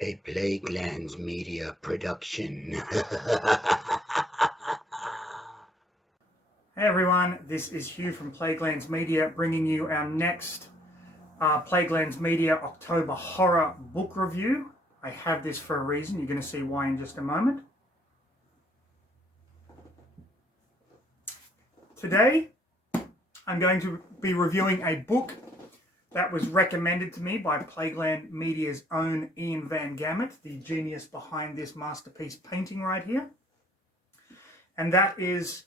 A Plaguelands Media production. Hey everyone, this is Hugh from Plaguelands Media bringing you our next Plaguelands Media October horror book review. I have this for a reason. You're going to see why in just a moment. Today, I'm going to be reviewing a book that was recommended to me by Plagueland Media's own Ian Van Gammett, the genius behind this masterpiece painting right here. And that is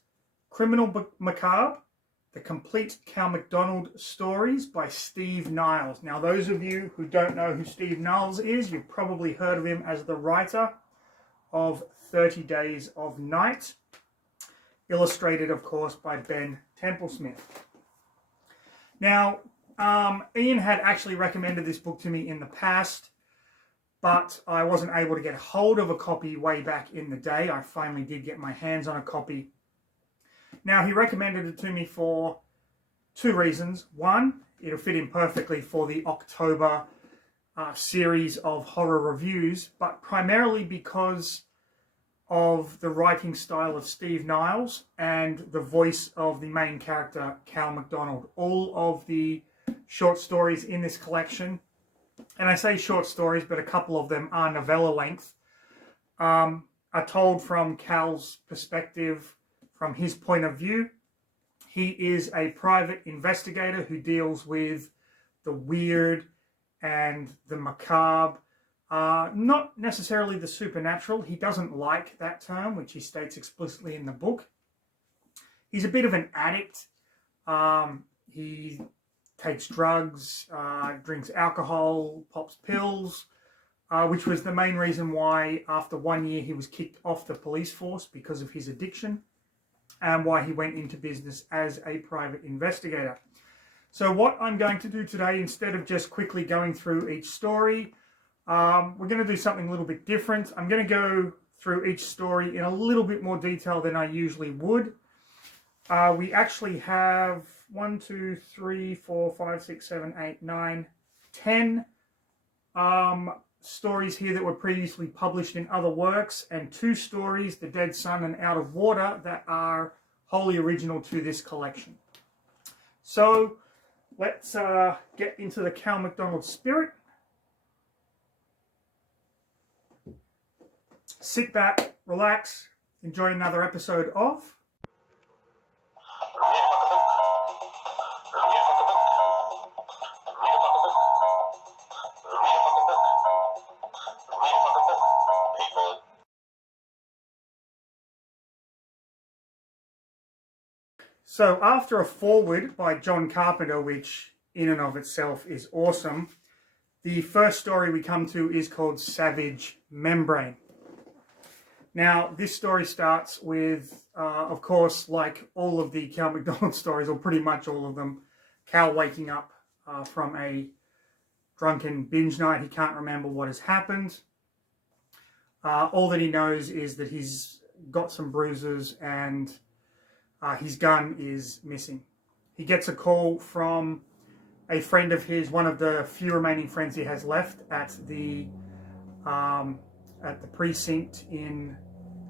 Criminal Macabre, The Complete Cal McDonald Stories by Steve Niles. Now, those of you who don't know who Steve Niles is, you've probably heard of him as the writer of 30 Days of Night, illustrated, of course, by Ben Templesmith. Now, Ian had actually recommended this book to me in the past, but I wasn't able to get hold of a copy way back in the day. I finally did get my hands on a copy. Now, he recommended it to me for two reasons. One, it'll fit in perfectly for the October series of horror reviews, but primarily because of the writing style of Steve Niles and the voice of the main character, Cal McDonald. All of the short stories in this collection, and I say short stories, but a couple of them are novella length, are told from Cal's perspective, from his point of view. He is a private investigator who deals with the weird and the macabre, not necessarily the supernatural. He doesn't like that term, which he states explicitly in the book. He's a bit of an addict. He takes drugs, drinks alcohol, pops pills, which was the main reason why after 1 year he was kicked off the police force because of his addiction, and why he went into business as a private investigator. So what I'm going to do today, instead of just quickly going through each story, we're going to do something a little bit different. I'm going to go through each story in a little bit more detail than I usually would. We actually have 1, 2, 3, 4, 5, 6, 7, 8, 9, 10 stories here that were previously published in other works, and 2 stories, The Dead Sun and Out of Water, that are wholly original to this collection. So let's get into the Cal McDonald spirit. Sit back, relax, enjoy another episode of So after a foreword by John Carpenter, which in and of itself is awesome, the first story we come to is called Savage Membrane. Now, this story starts with, of course, like all of the Cal McDonald stories, or pretty much all of them, Cal waking up from a drunken binge night. He can't remember what has happened. All that he knows is that he's got some bruises and his gun is missing. He gets a call from a friend of his, one of the few remaining friends he has left at the precinct in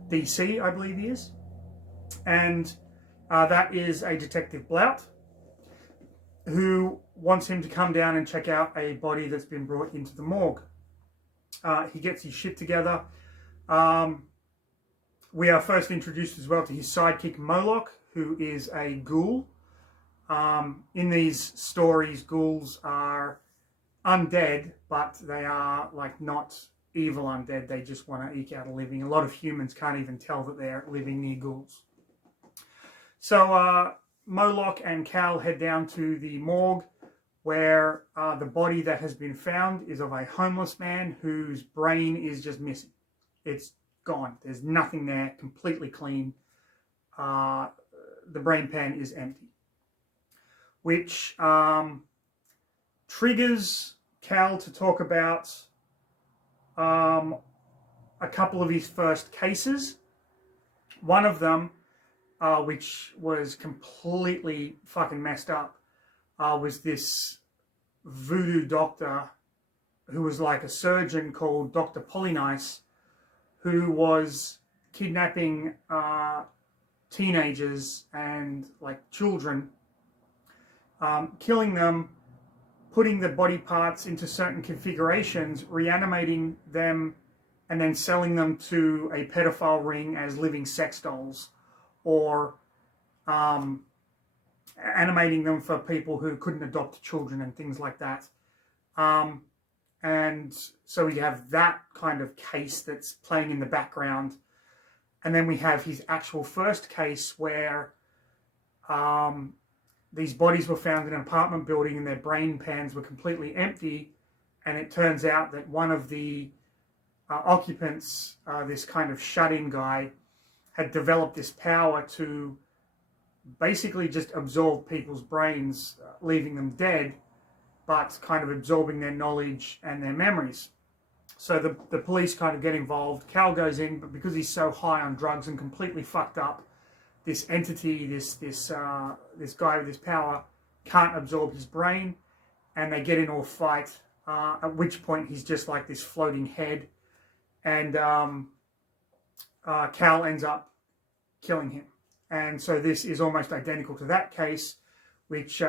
DC, I believe he is. And that is a Detective Blount, who wants him to come down and check out a body that's been brought into the morgue. He gets his shit together. We are first introduced as well to his sidekick Moloch, who is a ghoul. In these stories, ghouls are undead, but they are like not evil undead. They just want to eke out a living. A lot of humans can't even tell that they're living near ghouls. So Moloch and Cal head down to the morgue, where the body that has been found is of a homeless man whose brain is just missing. It's gone. There's nothing there, completely clean. The brain pan is empty, which triggers Cal to talk about a couple of his first cases. One of them, which was completely fucking messed up, was this voodoo doctor who was like a surgeon called Dr. Polynice, who was kidnapping teenagers and like children, killing them, putting the body parts into certain configurations, reanimating them, and then selling them to a pedophile ring as living sex dolls, or animating them for people who couldn't adopt children and things like that. And so we have that kind of case that's playing in the background. And then we have his actual first case where these bodies were found in an apartment building and their brain pans were completely empty. And it turns out that one of the occupants, this kind of shut-in guy, had developed this power to basically just absorb people's brains, leaving them dead, but kind of absorbing their knowledge and their memories. So the police kind of get involved. Cal goes in, but because he's so high on drugs and completely fucked up, this entity, this guy with this power, can't absorb his brain, and they get into a fight. At which point he's just like this floating head, and Cal ends up killing him. And so this is almost identical to that case, which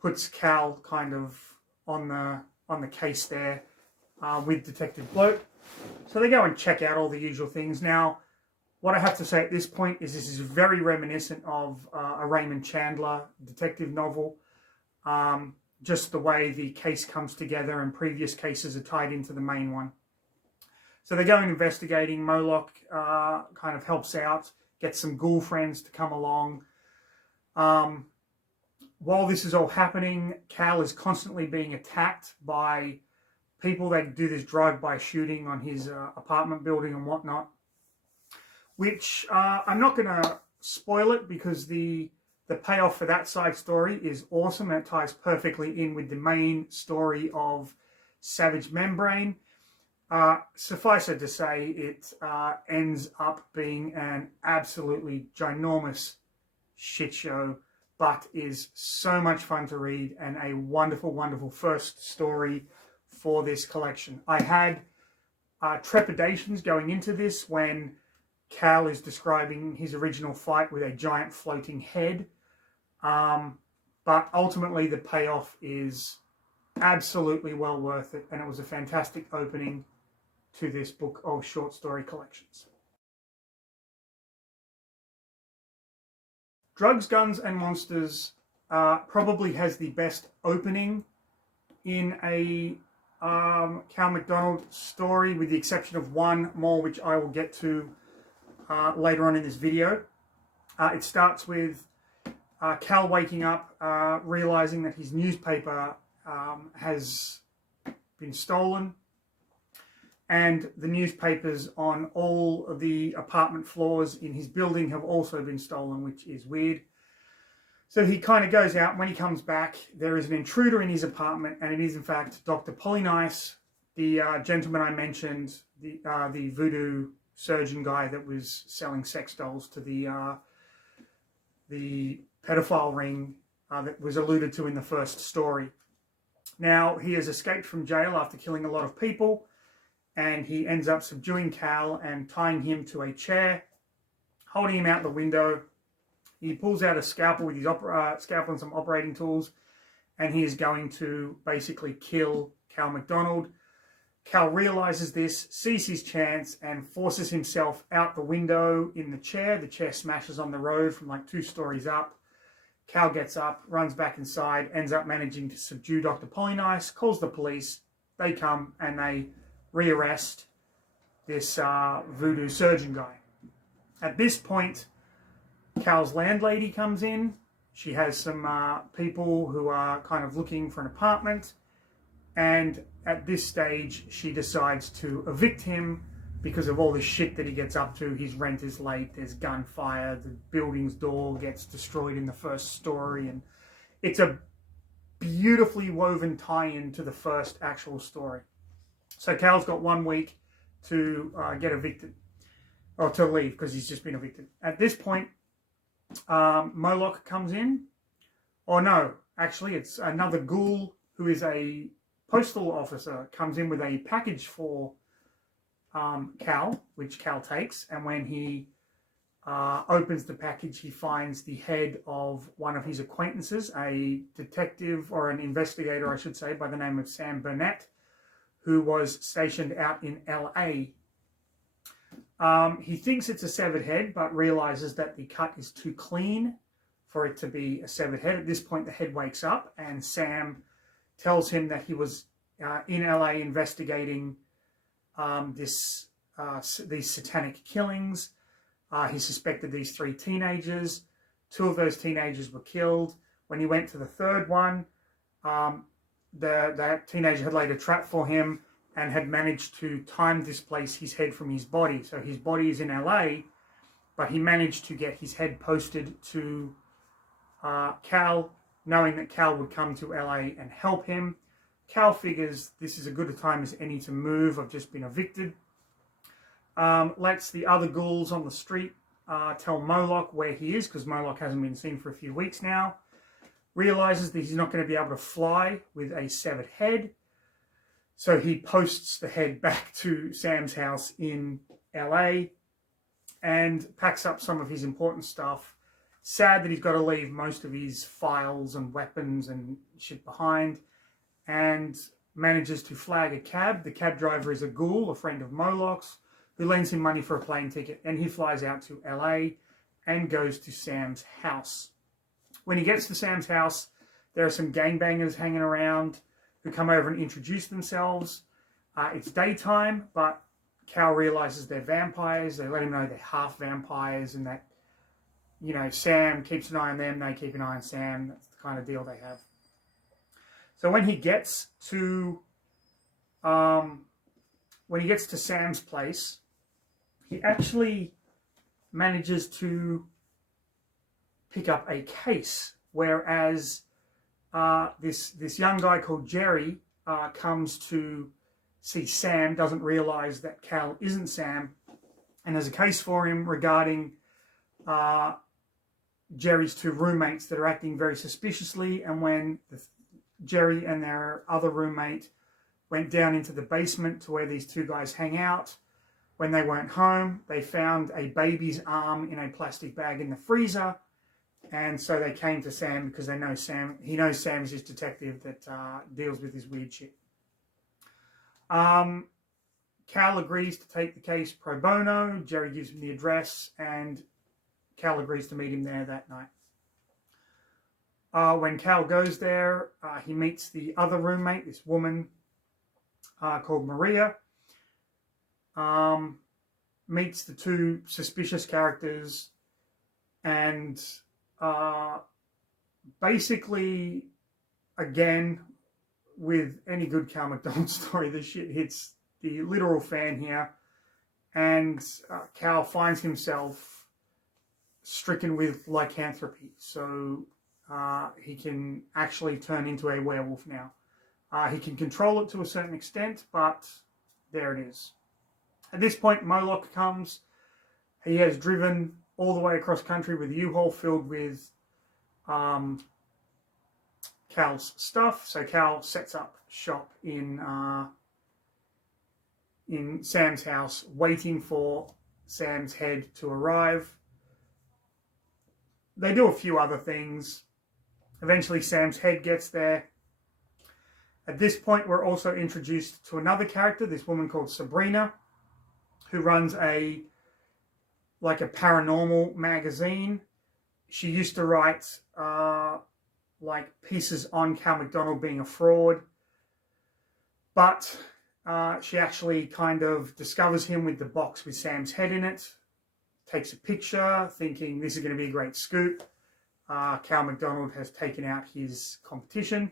puts Cal kind of on the case there with Detective Bloat. So they go and check out all the usual things. Now, what I have to say at this point is this is very reminiscent of a Raymond Chandler detective novel. Just the way the case comes together and previous cases are tied into the main one. So they go and investigating. Moloch kind of helps out, gets some ghoul friends to come along. While this is all happening, Cal is constantly being attacked by people that do this drive-by shooting on his apartment building and whatnot. Which I'm not going to spoil it because the payoff for that side story is awesome and it ties perfectly in with the main story of Savage Membrane. Suffice it to say, it ends up being an absolutely ginormous shit show, but is so much fun to read and a wonderful, wonderful first story for this collection. I had trepidations going into this when Cal is describing his original fight with a giant floating head. But ultimately the payoff is absolutely well worth it, and it was a fantastic opening to this book of short story collections. Drugs, Guns and Monsters probably has the best opening in a Cal McDonald story, with the exception of one more, which I will get to later on in this video. It starts with Cal waking up, realizing that his newspaper has been stolen, and the newspapers on all of the apartment floors in his building have also been stolen, which is weird. So he kind of goes out, and when he comes back, there is an intruder in his apartment, and it is in fact Dr. Polynice, the gentleman I mentioned, the voodoo surgeon guy that was selling sex dolls to the pedophile ring that was alluded to in the first story. Now, he has escaped from jail after killing a lot of people, and he ends up subduing Cal and tying him to a chair, holding him out the window. He pulls out a scalpel with his scalpel and some operating tools, and he is going to basically kill Cal McDonald. Cal realizes this, sees his chance, and forces himself out the window in the chair. The chair smashes on the road from like 2 stories up. Cal gets up, runs back inside, ends up managing to subdue Dr. Polynice, calls the police. They come and they rearrest this voodoo surgeon guy. At this point, Cal's landlady comes in. She has some people who are kind of looking for an apartment. And at this stage, she decides to evict him because of all the shit that he gets up to. His rent is late, there's gunfire, the building's door gets destroyed in the first story. And it's a beautifully woven tie-in to the first actual story. So Cal's got 1 week to get evicted, or to leave, because he's just been evicted. At this point, Moloch comes in. Or no, actually it's another ghoul who is a postal officer comes in with a package for Cal, which Cal takes, and when he opens the package, he finds the head of one of his acquaintances, a detective or an investigator, I should say, by the name of Sam Burnett, who was stationed out in LA. He thinks it's a severed head, but realizes that the cut is too clean for it to be a severed head. At this point, the head wakes up, and Sam tells him that he was in LA investigating these satanic killings. He suspected these 3 teenagers. 2 of those teenagers were killed. When he went to the 3rd one, that teenager had laid a trap for him and had managed to time displace his head from his body. So his body is in LA, but he managed to get his head posted to Cal, knowing that Cal would come to LA and help him. Cal figures this is as good a time as any to move. I've just been evicted. Lets the other ghouls on the street tell Moloch where he is, because Moloch hasn't been seen for a few weeks now. Realizes that he's not going to be able to fly with a severed head. So he posts the head back to Sam's house in LA and packs up some of his important stuff. Sad that he's got to leave most of his files and weapons and shit behind, and manages to flag a cab. The cab driver is a ghoul, a friend of Moloch's, who lends him money for a plane ticket, and he flies out to LA and goes to Sam's house. When he gets to Sam's house, there are some gangbangers hanging around who come over and introduce themselves. It's daytime, but Cal realizes they're vampires. They let him know they're half vampires, and that, you know, Sam keeps an eye on them, they keep an eye on Sam. That's the kind of deal they have. So when he gets to Sam's place, he actually manages to pick up a case, whereas this young guy called Jerry comes to see Sam, doesn't realize that Cal isn't Sam, and there's a case for him regarding Jerry's 2 roommates that are acting very suspiciously. And when Jerry and their other roommate went down into the basement to where these 2 guys hang out, when they weren't home, they found a baby's arm in a plastic bag in the freezer. And so they came to Sam because they know Sam. He knows Sam's his detective that deals with his weird shit. Cal agrees to take the case pro bono. Jerry gives him the address, and Cal agrees to meet him there that night. When Cal goes there, he meets the other roommate, this woman called Maria. Meets the 2 suspicious characters, and basically, again, with any good Cal McDonald story, the shit hits the literal fan here, and Cal finds himself stricken with lycanthropy, so he can actually turn into a werewolf now. He can control it to a certain extent, but there it is. At this point, Moloch comes. He has driven all the way across country with a U-Haul filled with Cal's stuff. So Cal sets up shop in Sam's house, waiting for Sam's head to arrive. They do a few other things. Eventually, Sam's head gets there. At this point, we're also introduced to another character, this woman called Sabrina, who runs a paranormal magazine. She used to write pieces on Cal McDonald being a fraud, but she actually kind of discovers him with the box with Sam's head in it, takes a picture thinking this is going to be a great scoop. Cal McDonald has taken out his competition,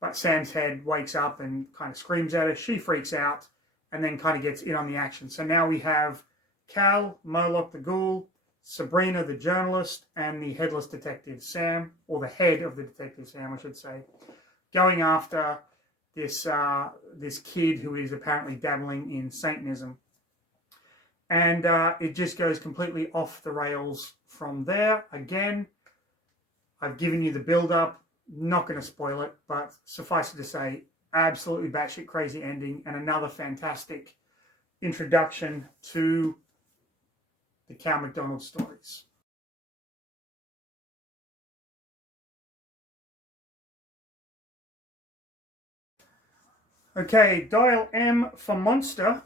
but Sam's head wakes up and kind of screams at her. She freaks out and then kind of gets in on the action. So now we have Cal, Moloch the ghoul, Sabrina the journalist, and the headless detective Sam, or the head of the detective Sam, I should say, going after this kid who is apparently dabbling in Satanism. And it just goes completely off the rails from there. Again, I've given you the build-up. Not going to spoil it, but suffice it to say, absolutely batshit crazy ending and another fantastic introduction to the Cal McDonald stories. Okay, Dial M for Monster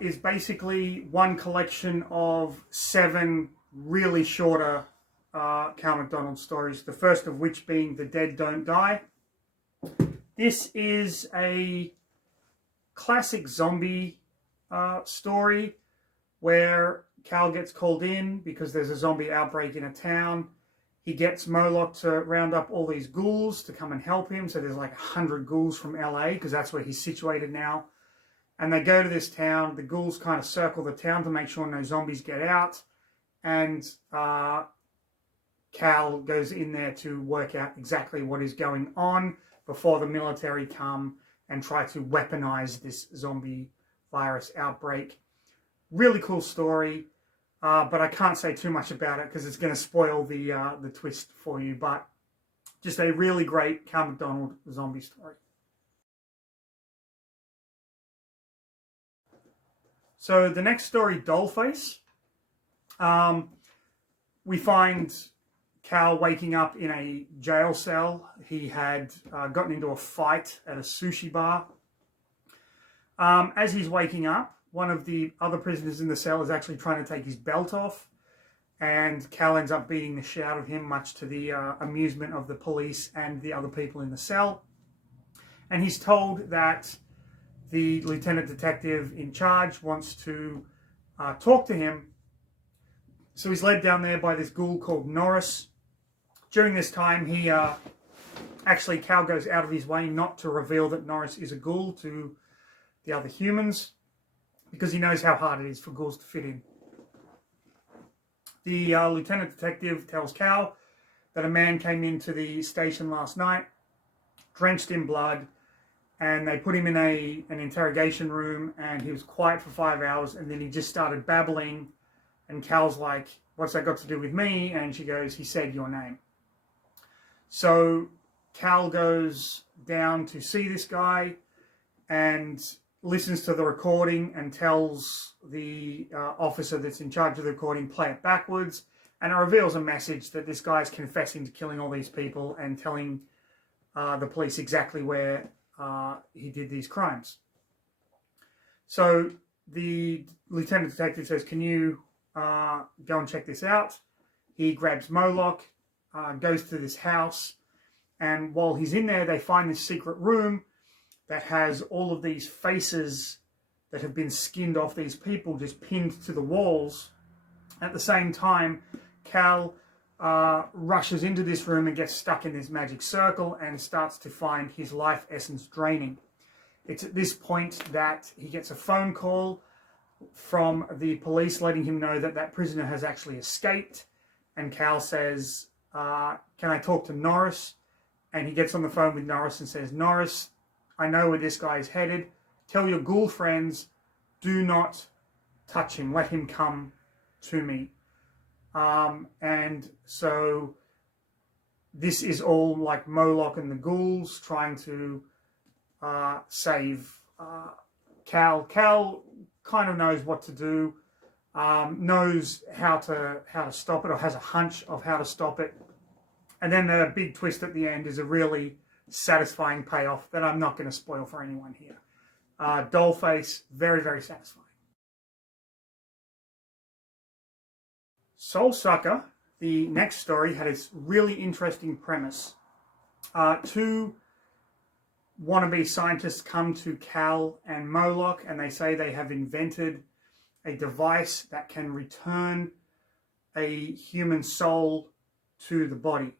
is basically one collection of 7 really shorter Cal McDonald stories, the first of which being The Dead Don't Die. This is a classic zombie story where Cal gets called in because there's a zombie outbreak in a town. He gets Moloch to round up all these ghouls to come and help him. So there's like 100 ghouls from LA because that's where he's situated now. And they go to this town. The ghouls kind of circle the town to make sure no zombies get out. And Cal goes in there to work out exactly what is going on before the military come and try to weaponize this zombie virus outbreak. Really cool story. But I can't say too much about it because it's going to spoil the twist for you. But just a really great Cal McDonald zombie story. So the next story, Dollface. We find Cal waking up in a jail cell. He had gotten into a fight at a sushi bar. As he's waking up, one of the other prisoners in the cell is actually trying to take his belt off, and Cal ends up beating the shit out of him, much to the amusement of the police and the other people in the cell. And he's told that the lieutenant detective in charge wants to talk to him. So he's led down there by this ghoul called Norris. During this time, Cal goes out of his way not to reveal that Norris is a ghoul to the other humans, because he knows how hard it is for ghouls to fit in. The lieutenant detective tells Cal that a man came into the station last night, drenched in blood, and they put him in an interrogation room, and he was quiet for 5 hours, and then he just started babbling, and Cal's like, "What's that got to do with me?" And she goes, "He said your name." So Cal goes down to see this guy and listens to the recording and tells the officer that's in charge of the recording, play it backwards, and it reveals a message that this guy's confessing to killing all these people and telling the police exactly where he did these crimes. So the lieutenant detective says, "Can you go and check this out?" He grabs Moloch, goes to this house, and while he's in there, they find this secret room that has all of these faces that have been skinned off these people just pinned to the walls. At the same time, Cal rushes into this room and gets stuck in this magic circle and starts to find his life essence draining. It's at this point that he gets a phone call from the police letting him know that that prisoner has actually escaped. And Cal says, "Can I talk to Norris?" And he gets on the phone with Norris and says, "Norris, I know where this guy is headed. Tell your ghoul friends, do not touch him. Let him come to me." And so this is all like Moloch and the ghouls trying to save Cal. Cal kind of knows what to do, knows how to stop it, or has a hunch of how to stop it. And then the big twist at the end is a really satisfying payoff that I'm not going to spoil for anyone here. Dollface, very, very satisfying. Soul Sucker, the next story, had its really interesting premise. 2 wannabe scientists come to Cal and Moloch, and they say they have invented a device that can return a human soul to the body.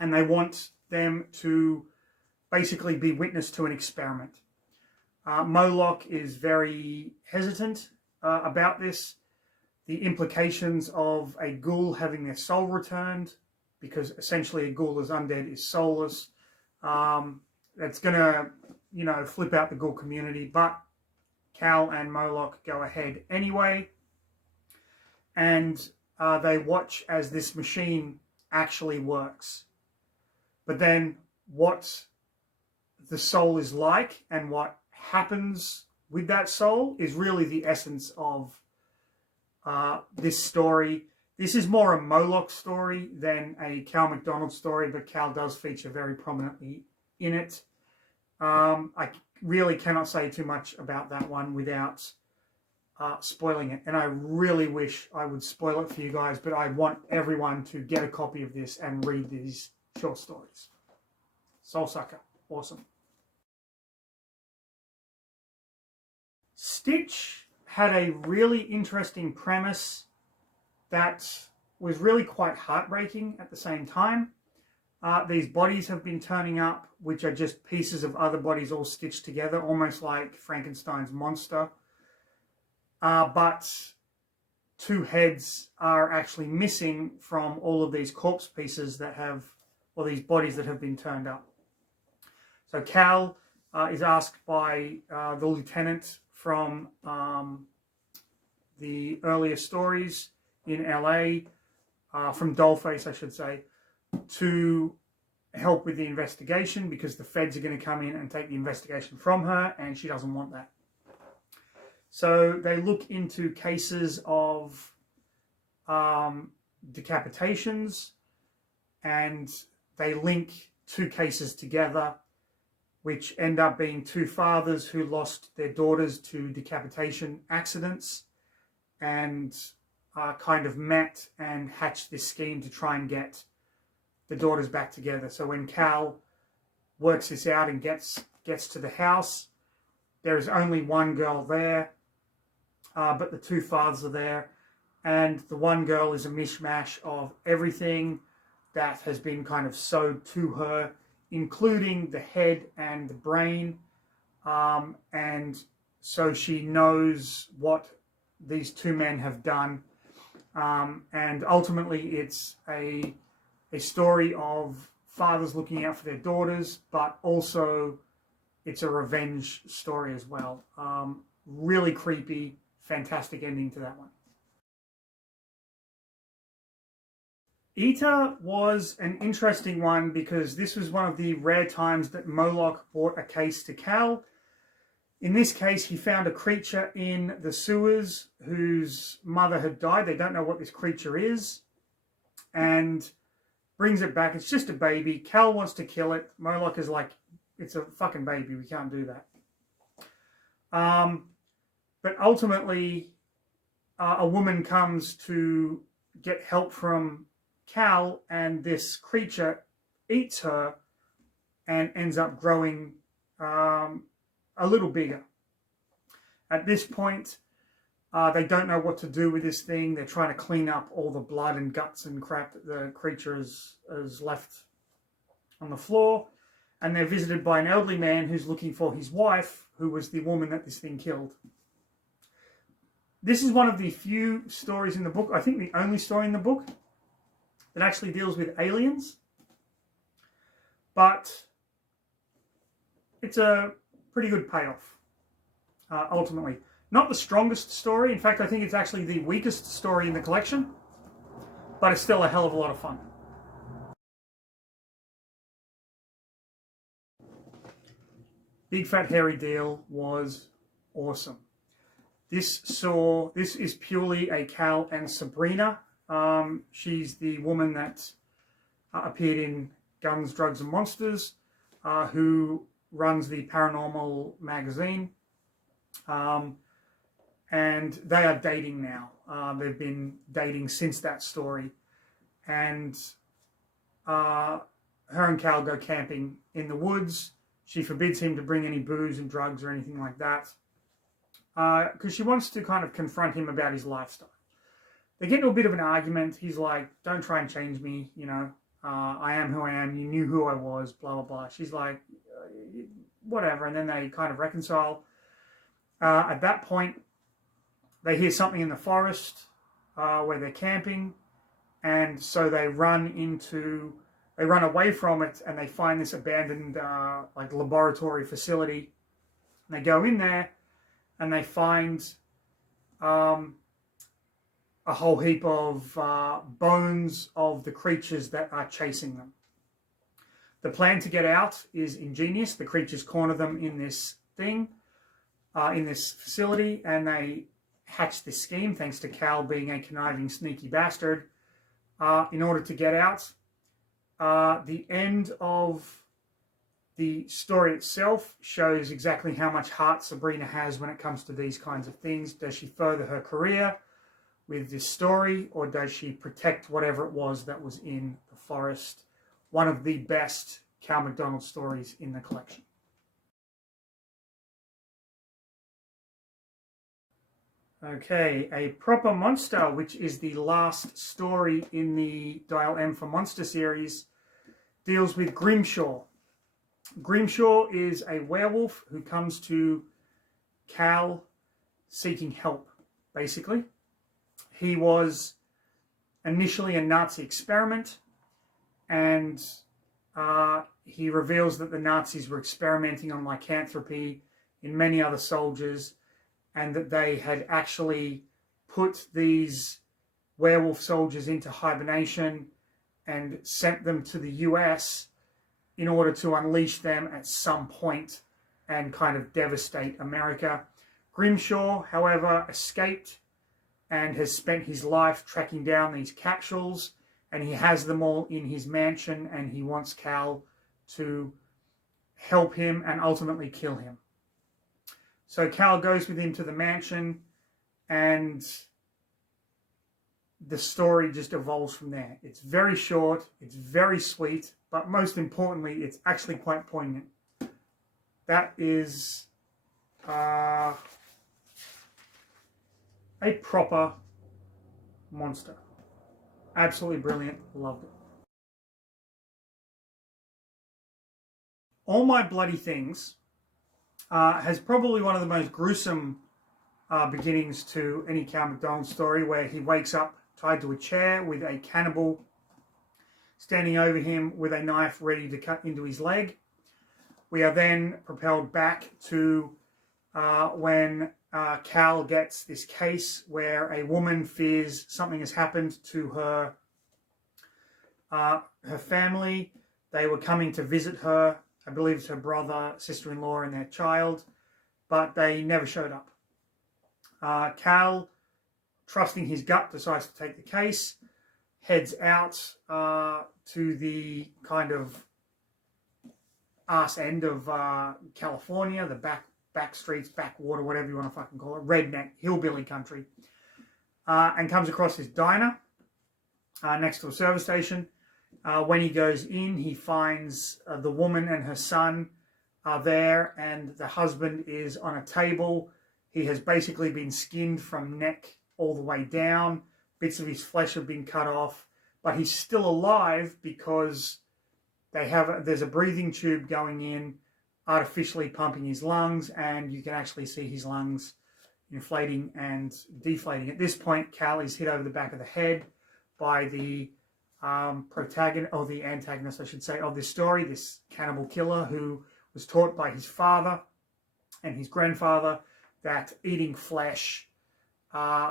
And they want them to basically be witness to an experiment. Moloch is very hesitant about this. The implications of a ghoul having their soul returned, because essentially a ghoul is undead, is soulless. That's going to, flip out the ghoul community. But Cal and Moloch go ahead anyway. And they watch as this machine actually works. But then what the soul is like and what happens with that soul is really the essence of this story. This is more a Moloch story than a Cal McDonald story, but Cal does feature very prominently in it. I really cannot say too much about that one without spoiling it. And I really wish I would spoil it for you guys, but I want everyone to get a copy of this and read these short stories. Soul Sucker. Awesome. Stitch had a really interesting premise that was really quite heartbreaking at the same time. These bodies have been turning up, which are just pieces of other bodies all stitched together, almost like Frankenstein's monster. But two heads are actually missing from all of these corpse pieces that have, or these bodies that have been turned up. So Cal is asked by the lieutenant from the earlier stories in LA, from Dollface, I should say, to help with the investigation because the feds are going to come in and take the investigation from her, and she doesn't want that. So they look into cases of decapitations, and they link two cases together, which end up being two fathers who lost their daughters to decapitation accidents and kind of met and hatched this scheme to try and get the daughters back together. So when Cal works this out and gets to the house, there is only one girl there, but the two fathers are there, and the one girl is a mishmash of everything that has been kind of sewed to her, including the head and the brain, and so she knows what these two men have done, and ultimately it's a story of fathers looking out for their daughters, but also it's a revenge story as well. Really creepy, fantastic ending to that one. Eater was an interesting one because this was one of the rare times that Moloch brought a case to Cal. In this case, he found a creature in the sewers whose mother had died. They don't know what this creature is, and brings it back. It's just a baby. Cal wants to kill it. Moloch is like, it's a fucking baby. We can't do that. But ultimately, a woman comes to get help from Cal, and this creature eats her and ends up growing a little bigger. At this point, they don't know what to do with this thing. They're trying to clean up all the blood and guts and crap that the creature has left on the floor. And they're visited by an elderly man who's looking for his wife, who was the woman that this thing killed. This is one of the few stories in the book, I think the only story in the book, that actually deals with aliens. But it's a pretty good payoff, ultimately. Not the strongest story. In fact, I think it's actually the weakest story in the collection. But it's still a hell of a lot of fun. Big Fat Hairy Deal was awesome. This is purely a Cal and Sabrina. She's the woman that appeared in Guns, Drugs and Monsters, who runs the paranormal magazine. And they are dating now. They've been dating since that story. And her and Cal go camping in the woods. She forbids him to bring any booze and drugs or anything like that, because she wants to kind of confront him about his lifestyle. They get into a bit of an argument. He's like, don't try and change me, you know. I am who I am. You knew who I was, blah, blah, blah. She's like, whatever. And then they kind of reconcile. At that point, they hear something in the forest where they're camping. And so they run away from it, and they find this abandoned like laboratory facility. And they go in there, and they find a whole heap of bones of the creatures that are chasing them. The plan to get out is ingenious. The creatures corner them in this thing, in this facility, and they hatch this scheme, thanks to Cal being a conniving, sneaky bastard, in order to get out. The end of the story itself shows exactly how much heart Sabrina has when it comes to these kinds of things. Does she further her career with this story, or does she protect whatever it was that was in the forest? One of the best Cal McDonald stories in the collection. Okay, A Proper Monster, which is the last story in the Dial M for Monster series, deals with Grimshaw. Grimshaw is a werewolf who comes to Cal seeking help, basically. He was initially a Nazi experiment, and he reveals that the Nazis were experimenting on lycanthropy in many other soldiers, and that they had actually put these werewolf soldiers into hibernation and sent them to the US in order to unleash them at some point and kind of devastate America. Grimshaw, however, escaped and has spent his life tracking down these capsules, and he has them all in his mansion, and he wants Cal to help him and ultimately kill him. So Cal goes with him to the mansion, and the story just evolves from there. It's very short, it's very sweet, but most importantly, it's actually quite poignant. That is A Proper Monster. Absolutely brilliant, loved it. All My Bloody Things has probably one of the most gruesome beginnings to any Cal McDonald story, where he wakes up tied to a chair with a cannibal standing over him with a knife ready to cut into his leg. We are then propelled back to when Cal gets this case where a woman fears something has happened to her family. They were coming to visit her. I believe it's her brother, sister-in-law, and their child, but they never showed up. Cal, trusting his gut, decides to take the case, heads out to the kind of arse end of California, the back streets, backwater, whatever you want to fucking call it, redneck, hillbilly country, and comes across this diner next to a service station. When he goes in, he finds the woman and her son are there, and the husband is on a table. He has basically been skinned from neck all the way down. Bits of his flesh have been cut off, but he's still alive because there's a breathing tube going in, artificially pumping his lungs, and you can actually see his lungs inflating and deflating. At this point, Cal is hit over the back of the head by the protagonist, or the antagonist, I should say, of this story, this cannibal killer who was taught by his father and his grandfather that eating flesh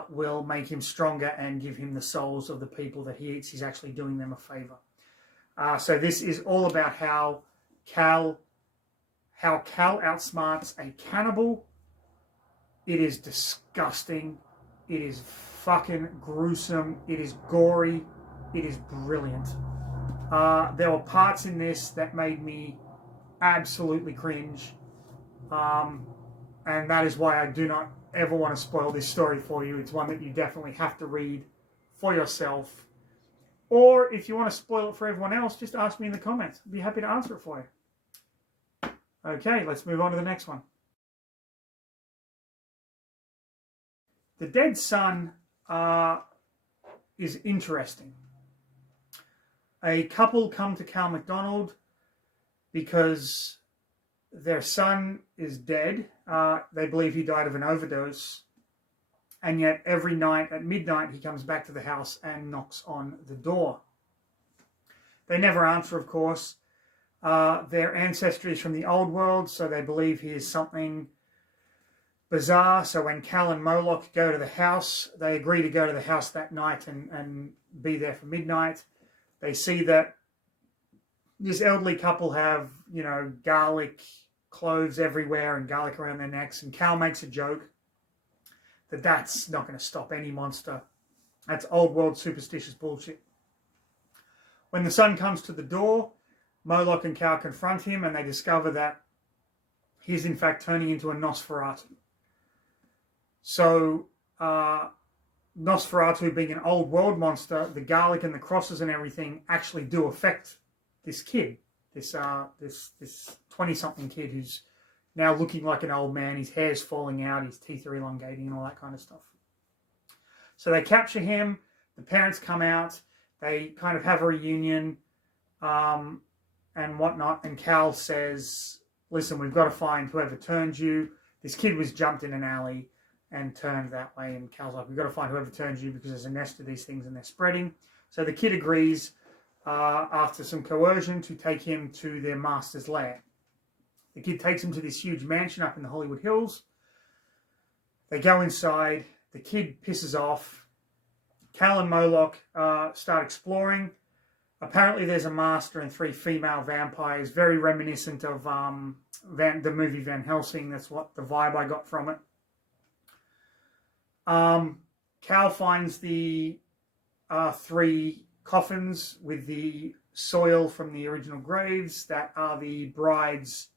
will make him stronger and give him the souls of the people that he eats. He's actually doing them a favor. So this is all about how Cal outsmarts a cannibal. It is disgusting. It is fucking gruesome. It is gory. It is brilliant. There were parts in this that made me absolutely cringe. And that is why I do not ever want to spoil this story for you. It's one that you definitely have to read for yourself. Or if you want to spoil it for everyone else, just ask me in the comments. I'd be happy to answer it for you. Okay, let's move on to the next one. The Dead Son is interesting. A couple come to Cal McDonald because their son is dead. They believe he died of an overdose. And yet every night at midnight he comes back to the house and knocks on the door. They never answer, of course. Their ancestry is from the old world, so they believe he is something bizarre. So when Cal and Moloch go to the house, they agree to go to the house that night and be there for midnight. They see that this elderly couple have, you know, garlic cloves everywhere and garlic around their necks. And Cal makes a joke that that's not going to stop any monster. That's old world superstitious bullshit. When the son comes to the door, Moloch and Cal confront him and they discover that he's in fact turning into a Nosferatu. So, Nosferatu being an old world monster, the garlic and the crosses and everything actually do affect this kid. This 20-something kid who's now looking like an old man. His hair's falling out, his teeth are elongating and all that kind of stuff. So they capture him, the parents come out, they kind of have a reunion and whatnot, and Cal says, listen, we've got to find whoever turned you. This kid was jumped in an alley and turned that way, and Cal's like, we've got to find whoever turned you because there's a nest of these things and they're spreading. So the kid agrees after some coercion to take him to their master's lair. The kid takes him to this huge mansion up in the Hollywood Hills. They go inside. The kid pisses off. Cal and Moloch start exploring. Apparently there's a master and 3 female vampires, very reminiscent of the movie Van Helsing. That's what the vibe I got from it. Cal finds the 3 coffins with the soil from the original graves that are the bride's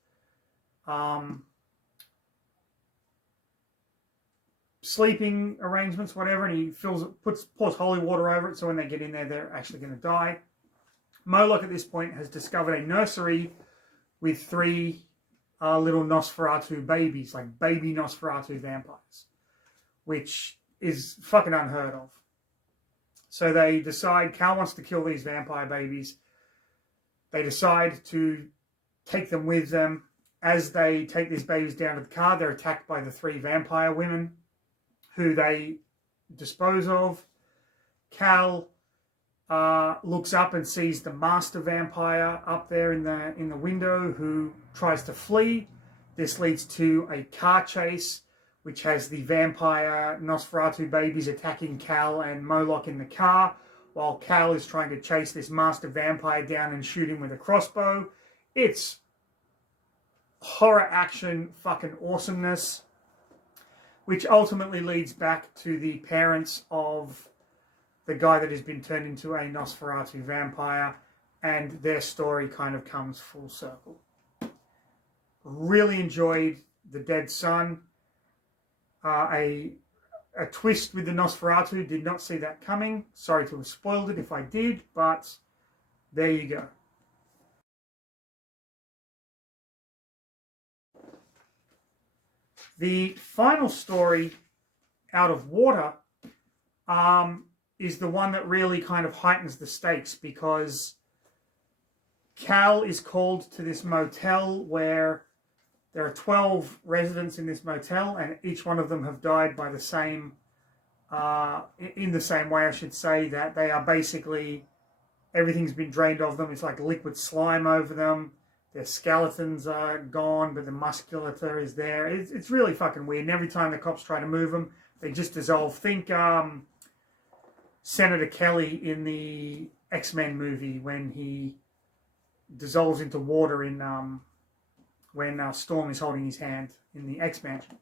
sleeping arrangements, whatever, and he pours holy water over it, so when they get in there, they're actually going to die. Moloch at this point has discovered a nursery with 3 little Nosferatu babies, like baby Nosferatu vampires, which is fucking unheard of. So they decide, Cal wants to kill these vampire babies. They decide to take them with them. As they take these babies down to the car, they're attacked by the 3 vampire women, who they dispose of. Cal looks up and sees the master vampire up there in the window, who tries to flee. This leads to a car chase, which has the vampire Nosferatu babies attacking Cal and Moloch in the car, while Cal is trying to chase this master vampire down and shoot him with a crossbow. It's horror action fucking awesomeness, which ultimately leads back to the parents of the guy that has been turned into a Nosferatu vampire, and their story kind of comes full circle. Really enjoyed The Dead Son. A twist with the Nosferatu, did not see that coming. Sorry to have spoiled it if I did, but there you go. The final story out of water is the one that really kind of heightens the stakes, because Cal is called to this motel where there are 12 residents in this motel, and each one of them have died by the same, in the same way, I should say, that they are basically, everything's been drained of them. It's like liquid slime over them. Their skeletons are gone, but the musculature is there. It's really fucking weird. And every time the cops try to move them, they just dissolve. Think Senator Kelly in the X-Men movie when he dissolves into water in when Storm is holding his hand in the X-Mansion.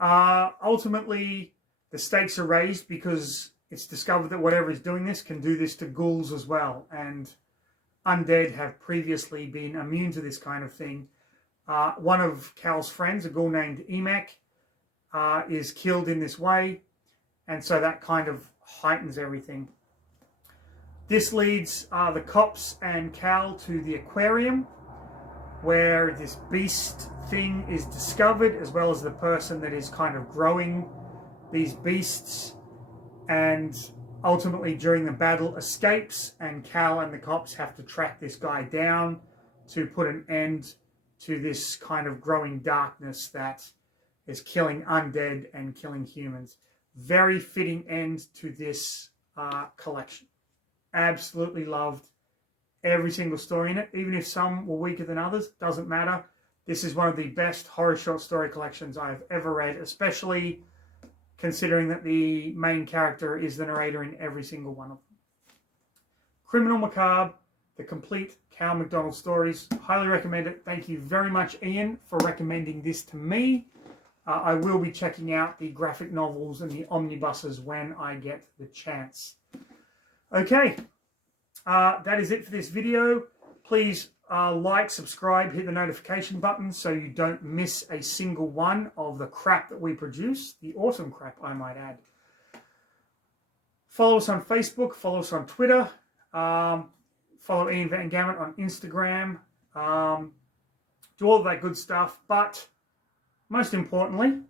Ultimately, the stakes are raised because it's discovered that whatever is doing this can do this to ghouls as well, and undead have previously been immune to this kind of thing. One of Cal's friends, a ghoul named Emek, is killed in this way, and so that kind of heightens everything. This leads the cops and Cal to the aquarium, where this beast thing is discovered, as well as the person that is kind of growing these beasts, and ultimately during the battle escapes, and Cal and the cops have to track this guy down to put an end to this kind of growing darkness that is killing undead and killing humans. Very fitting end to this collection. Absolutely loved every single story in it, even if some were weaker than others, doesn't matter. This is one of the best horror short story collections I've ever read, especially considering that the main character is the narrator in every single one of them. Criminal Macabre, The Complete Cal McDonald Stories. Highly recommend it. Thank you very much, Ian, for recommending this to me. I will be checking out the graphic novels and the omnibuses when I get the chance. Okay, that is it for this video. Please like, subscribe, hit the notification button so you don't miss a single one of the crap that we produce. The awesome crap, I might add. Follow us on Facebook, follow us on Twitter, follow Ian Van Gamut on Instagram, do all of that good stuff, but most importantly,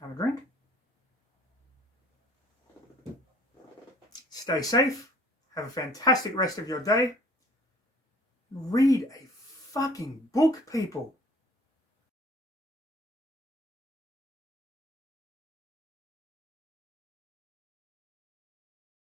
have a drink, stay safe, have a fantastic rest of your day, read a fucking book, people.